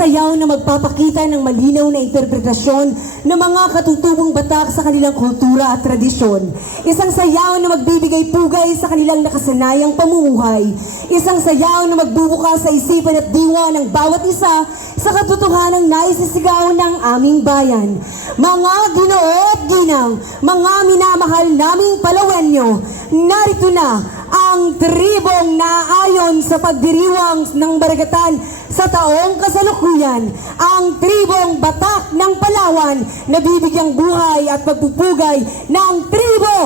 sayaw na magpapakita ng malinaw na interpretasyon ng mga katutubong batak sa kanilang kultura at tradisyon. Isang sayaw na magbibigay pugay sa kanilang nakasanayang pamumuhay. Isang sayaw na magbubukas sa isipan at diwa ng bawat isa sa katotohanang naisisigaw ng aming bayan. Mga Ginoo at Ginang, mga minamahal naming Palawenyo, narito na ang tribong naayon sa pagdiriwang ng Baragatan sa taong kasalukuyan, ang tribong Batak ng Palawan na bibigyang buhay at pagpupugay ng tribo